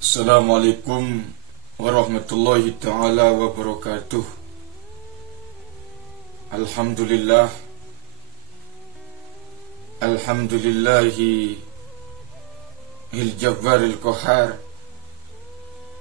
Assalamualaikum warahmatullahi ta'ala wabarakatuh. Alhamdulillah. Alhamdulillahi il-jabbaril qahar,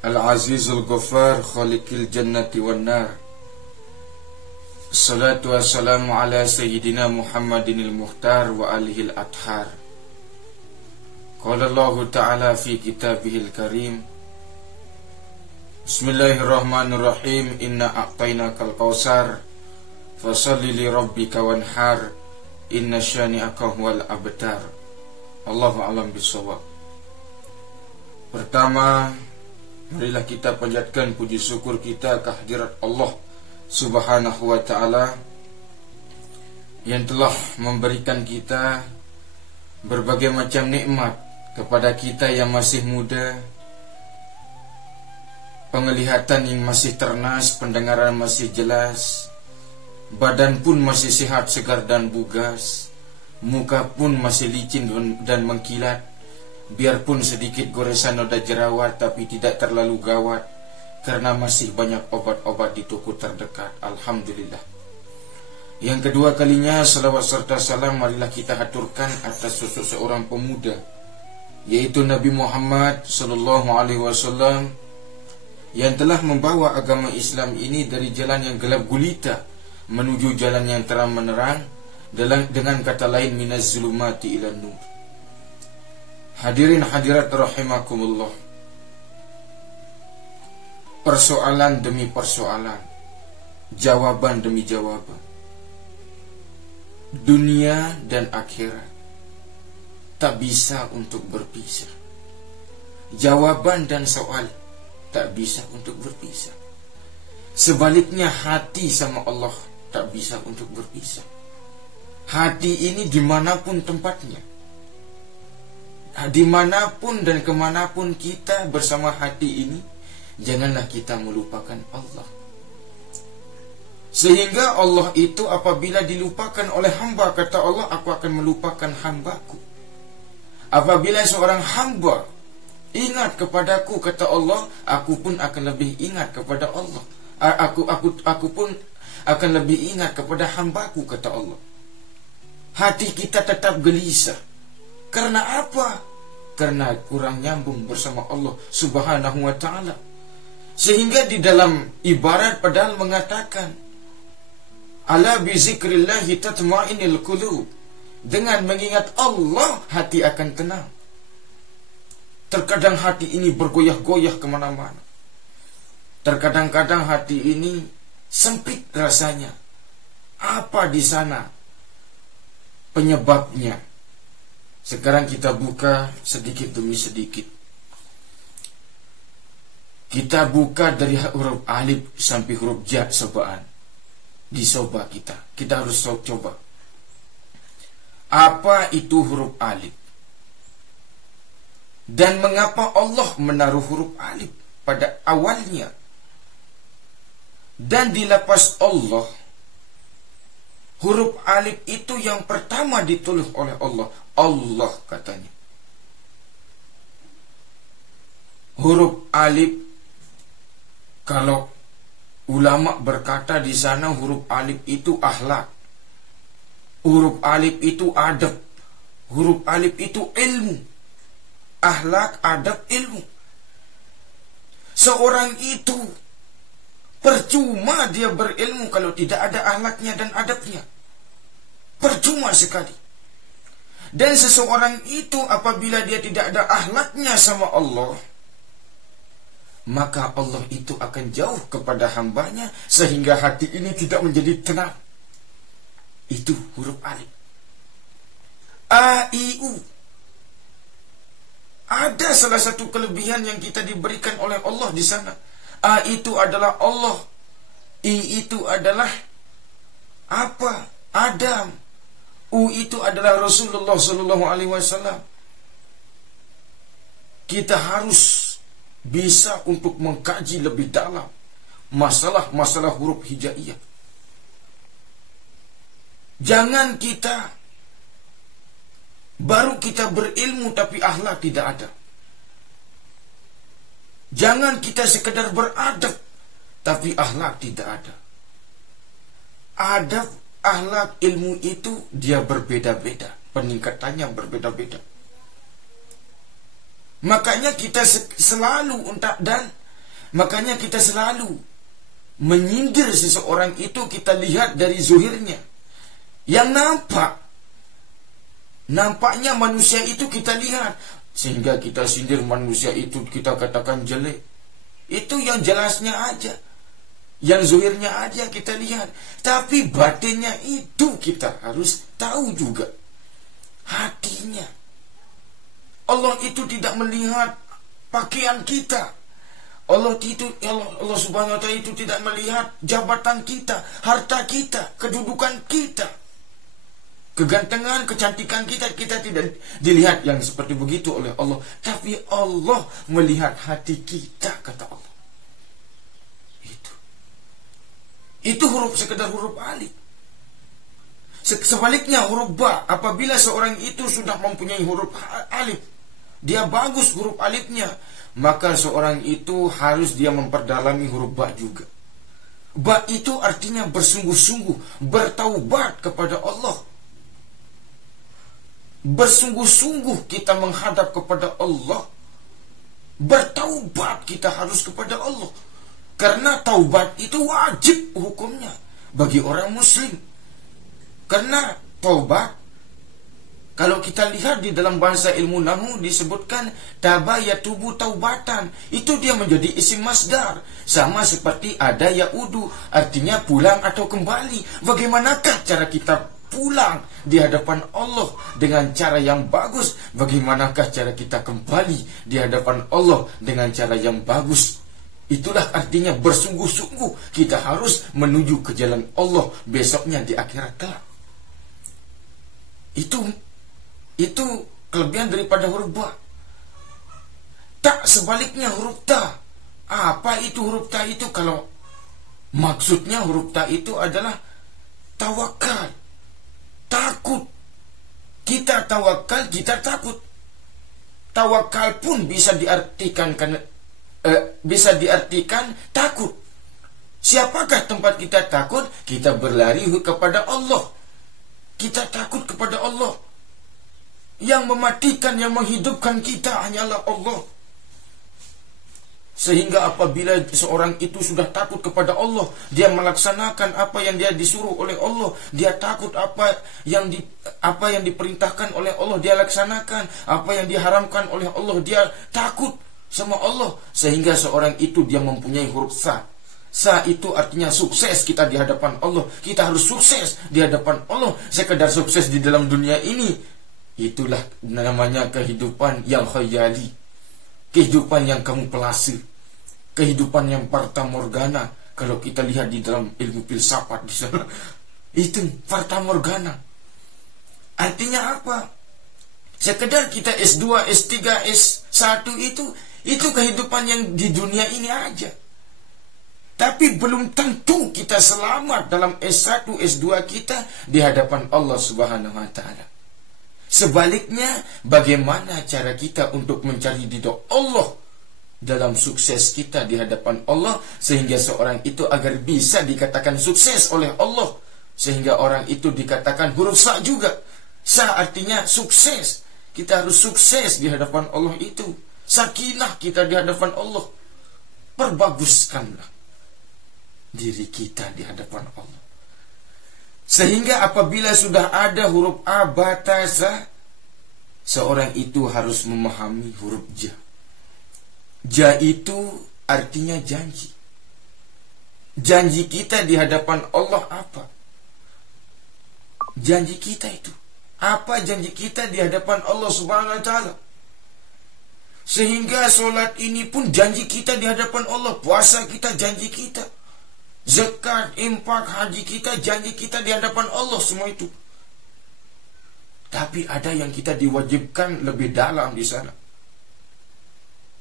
al-azizul ghaffar, khaliqil jannati wan nar. Assalatu wassalamu ala sayyidina Muhammadinil muhtar wa alihil athar. Qala Allah Ta'ala fi kitabihil karim. Bismillahirrahmanirrahim. Inna a'tainakal kausar fasalli li rabbika wanhar. Inna syani'aka huwal abtar. Allahu a'lam bishawab. Pertama, marilah kita panjatkan puji syukur kita kehadirat Allah Subhanahu wa ta'ala yang telah memberikan kita berbagai macam nikmat kepada kita yang masih muda, penglihatan yang masih ternas, pendengaran masih jelas, badan pun masih sehat, segar dan bugas, muka pun masih licin dan mengkilat, biarpun sedikit goresan noda jerawat tapi tidak terlalu gawat, karena masih banyak obat-obat di toko terdekat. Alhamdulillah. Yang kedua kalinya, salawat serta salam marilah kita haturkan atas sosok seorang pemuda, yaitu Nabi Muhammad sallallahu alaihi wasallam, yang telah membawa agama Islam ini dari jalan yang gelap gulita menuju jalan yang terang menerang, dengan kata lain minaz zulumati ilan nur. Hadirin hadirat rahimakumullah. Persoalan demi persoalan, jawaban demi jawaban, dunia dan akhirat tak bisa untuk berpisah. Jawaban dan soal tak bisa untuk berpisah. Sebaliknya hati sama Allah tak bisa untuk berpisah. Hati ini dimanapun tempatnya, dimanapun dan kemanapun kita bersama hati ini, janganlah kita melupakan Allah. Sehingga Allah itu apabila dilupakan oleh hamba, kata Allah, aku akan melupakan hambaku. Apabila seorang hamba ingat kepadaku, kata Allah, aku pun akan lebih ingat kepada Allah. Aku pun akan lebih ingat kepada hambaku, kata Allah. Hati kita tetap gelisah. Karena apa? Karena kurang nyambung bersama Allah Subhanahu wa ta'ala. Sehingga di dalam ibarat padahal mengatakan, ala bi zikrillahi tatma'innul qulub. Dengan mengingat Allah, hati akan tenang. Terkadang hati ini bergoyah-goyah kemana-mana. Terkadang-kadang hati ini sempit rasanya. Apa di sana penyebabnya? Sekarang kita buka sedikit demi sedikit. Kita buka dari huruf alif sampai huruf ja sobaan. Dicoba kita harus coba. Apa itu huruf alif? Dan mengapa Allah menaruh huruf alif pada awalnya? Dan di lapas Allah, huruf alif itu yang pertama ditulis oleh Allah. Allah katanya. Huruf alif, kalau ulama berkata di sana huruf alif itu akhlak, huruf alif itu adab, huruf alif itu ilmu. Akhlak, adab, ilmu. Seorang itu percuma dia berilmu kalau tidak ada akhlaknya dan adabnya. Percuma sekali. Dan seseorang itu apabila dia tidak ada akhlaknya sama Allah, maka Allah itu akan jauh kepada hambanya, sehingga hati ini tidak menjadi tenang. Itu huruf alif. A, I, U. Ada salah satu kelebihan yang kita diberikan oleh Allah di sana. A itu adalah Allah. I itu adalah apa? Adam. U itu adalah Rasulullah sallallahu alaihi wasallam. Kita harus bisa untuk mengkaji lebih dalam masalah-masalah huruf hijaiyah. Jangan kita baru kita berilmu tapi akhlak tidak ada. Jangan kita sekedar beradab, tapi akhlak tidak ada. Adab, akhlak, ilmu itu dia berbeda-beda, peningkatannya berbeda-beda. Makanya kita selalu makanya kita selalu menyindir seseorang itu, kita lihat dari zuhirnya. Yang nampaknya manusia itu kita lihat, sehingga kita sindir manusia itu, kita katakan jelek. Itu yang jelasnya aja, yang zuhirnya aja kita lihat. Tapi batinnya itu kita harus tahu juga, hatinya. Allah itu tidak melihat pakaian kita. Allah Subhanahu wa ta'ala itu tidak melihat jabatan kita, harta kita, kedudukan kita, kegantengan, kecantikan kita tidak dilihat yang seperti begitu oleh Allah. Tapi Allah melihat hati kita, kata Allah. Itu sekedar huruf alif. Sebaliknya huruf ba, apabila seorang itu sudah mempunyai huruf alif, dia bagus huruf alifnya, maka seorang itu harus dia memperdalami huruf ba juga. Ba itu artinya bersungguh-sungguh, bertaubat kepada Allah. Bersungguh-sungguh kita menghadap kepada Allah. Bertaubat kita harus kepada Allah. Karena taubat itu wajib hukumnya bagi orang muslim. Karena taubat, kalau kita lihat di dalam bahasa ilmu nahwu disebutkan taba yatubu taubatan. Itu dia menjadi isim masdar. Sama seperti ada yaudu, artinya pulang atau kembali. Bagaimanakah cara kita pulang di hadapan Allah dengan cara yang bagus? Bagaimanakah cara kita kembali di hadapan Allah dengan cara yang bagus? Itulah artinya bersungguh-sungguh kita harus menuju ke jalan Allah besoknya di akhirat kelak. Itu kelebihan daripada huruf ba. Tak sebaliknya huruf ta. Apa itu huruf ta itu? Kalau maksudnya huruf ta itu adalah tawakal, takut. Kita tawakal, kita takut. Tawakal pun bisa diartikan takut. Siapakah tempat kita takut? Kita berlari kepada Allah. Kita takut kepada Allah. Yang mematikan, yang menghidupkan kita hanyalah Allah. Sehingga apabila seorang itu sudah takut kepada Allah, dia melaksanakan apa yang dia disuruh oleh Allah, dia takut apa yang diperintahkan oleh Allah dia laksanakan, apa yang diharamkan oleh Allah dia takut sama Allah. Sehingga seorang itu dia mempunyai huruf sa. Sa itu artinya sukses kita di hadapan Allah. Kita harus sukses di hadapan Allah. Sekedar sukses di dalam dunia ini, itulah namanya kehidupan yang khayali, kehidupan yang kamu pelase, kehidupan yang fata morgana. Kalau kita lihat di dalam ilmu filsafat di sana, itu fata morgana. Artinya apa? Sekedar kita S2, S3, S1 itu kehidupan yang di dunia ini aja. Tapi belum tentu kita selamat dalam S1, S2 kita di hadapan Allah Subhanahu wa ta'ala. Sebaliknya, bagaimana cara kita untuk mencari ridho Allah dalam sukses kita di hadapan Allah, sehingga seorang itu agar bisa dikatakan sukses oleh Allah, sehingga orang itu dikatakan huruf sa juga. Sa artinya sukses. Kita harus sukses di hadapan Allah itu. Sakinah kita di hadapan Allah. Perbaguskanlah diri kita di hadapan Allah. Sehingga apabila sudah ada huruf A, ba, ta, za, seorang itu harus memahami huruf ja. Ja itu artinya janji. Janji kita di hadapan Allah apa? Janji kita itu apa? Janji kita di hadapan Allah Subhanahu wa ta'ala. Sehingga solat ini pun janji kita di hadapan Allah. Puasa kita janji kita. Zakat, infak, haji kita janji kita di hadapan Allah, semua itu. Tapi ada yang kita diwajibkan lebih dalam di sana.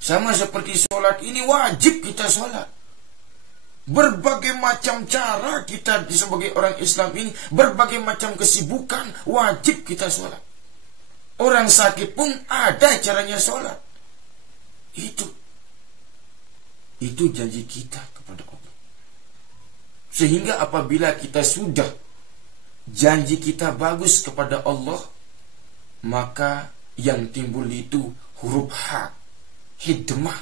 Sama seperti sholat ini, wajib kita sholat. Berbagai macam cara kita sebagai orang Islam ini, berbagai macam kesibukan, wajib kita sholat. Orang sakit pun ada caranya sholat. Itu. Itu janji kita kepada Allah. Sehingga apabila kita sudah janji kita bagus kepada Allah, maka yang timbul itu huruf H, hidmah.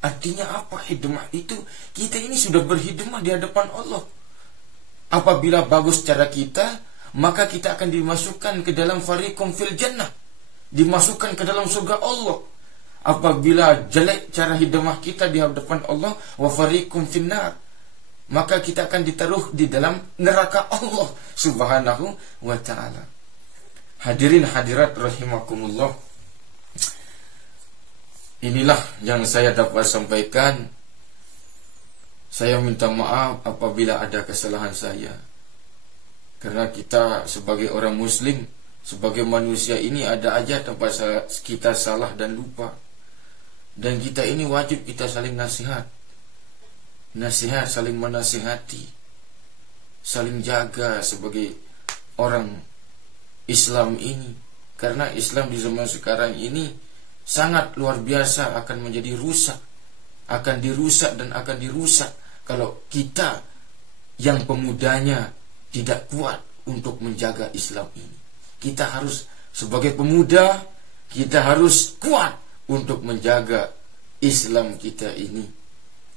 Artinya apa hidmah itu? Kita ini sudah berhidmah di hadapan Allah. Apabila bagus cara kita, maka kita akan dimasukkan ke dalam fariqum fil jannah, dimasukkan ke dalam surga Allah. Apabila jelek cara hidmah kita di hadapan Allah, wa fariqum finnar, maka kita akan ditaruh di dalam neraka Allah Subhanahu wa ta'ala. Hadirin hadirat rahimakumullah, inilah yang saya dapat sampaikan. Saya minta maaf apabila ada kesalahan saya, karena kita sebagai orang muslim, sebagai manusia ini ada aja tempat kita salah dan lupa. Dan kita ini wajib kita saling nasihat, saling menasihati, saling jaga sebagai orang Islam ini. Karena Islam di zaman sekarang ini sangat luar biasa, akan menjadi rusak, akan dirusak dan akan dirusak kalau kita yang pemudanya tidak kuat untuk menjaga Islam ini. Kita harus sebagai pemuda, kita harus kuat untuk menjaga Islam kita ini.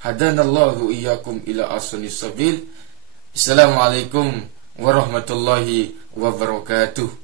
Hadanallahu iyyakum ila ahsanis sabil. Assalamualaikum warahmatullahi wabarakatuh.